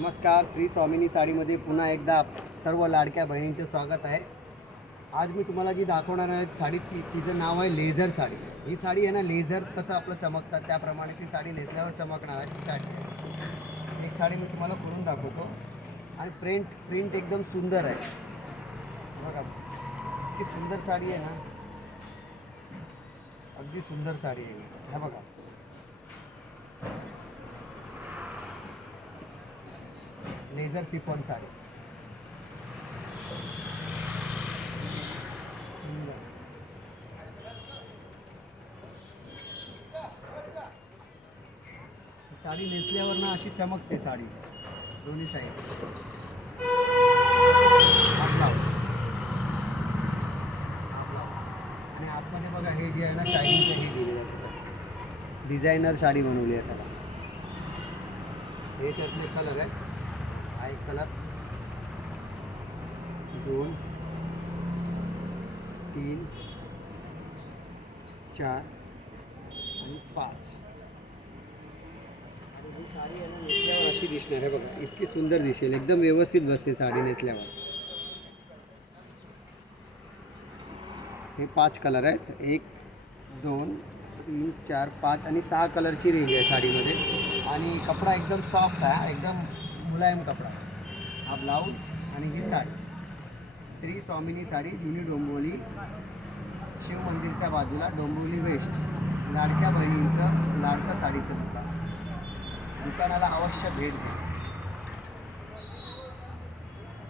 नमस्कार, श्री स्वामिनी साडीमध्ये पुन्हा एकदा सर्व लाडक्या बहिणींचे स्वागत आहे। आज मी तुम्हाला जी दाखवणार आहे साडी तिचं नाव आहे लेझर साडी। ही साडी आहे ना, लेझर कसं आपलं चमकतात त्याप्रमाणे ती साडी नेसल्यावर चमकणार आहे। ती साडी एक साडी मी तुम्हाला खोलून दाखवतो आणि प्रिंट एकदम सुंदर आहे बघा। इतकी सुंदर साडी आहे ना, अगदी सुंदर साडी आहे। हा बघा, लेझर शिफॉन साडी सुंदर। साडी नेसल्यावर ना अशी चमकते साडी दोन्ही साईड। आणि आतमध्ये बघा, हे जे आहे ना शायनिंगचं हे दिलेलं आहे, डिझायनर साडी बनवली आहे त्याला। हे त्यातले कलर आहे, हा एक कलर, 2 3 4 आणि 5। आणि ही साडी आहे ना नेसल्यावर अशी दिसणार आहे बघा, इतकी सुंदर दिसेल, एकदम व्यवस्थित बसते साडी नेसल्यावर। हे 5 कलर आहेत, 1 2 3 4 5 आणि 6 कलरची रेंज आहे साडीमध्ये। आणि कपडा एकदम सॉफ्ट आहे, एकदम मुलायम कपडा। हा ब्लाऊज आणि ही साडी श्री स्वामिनी साडी, जुनी डोंबिवली शिव मंदिरच्या बाजूला, डोंबिवली वेस्ट, लाडक्या बहिणींचं लाडकं साडीचं दुकान। दुकानाला अवश्य भेट द्या।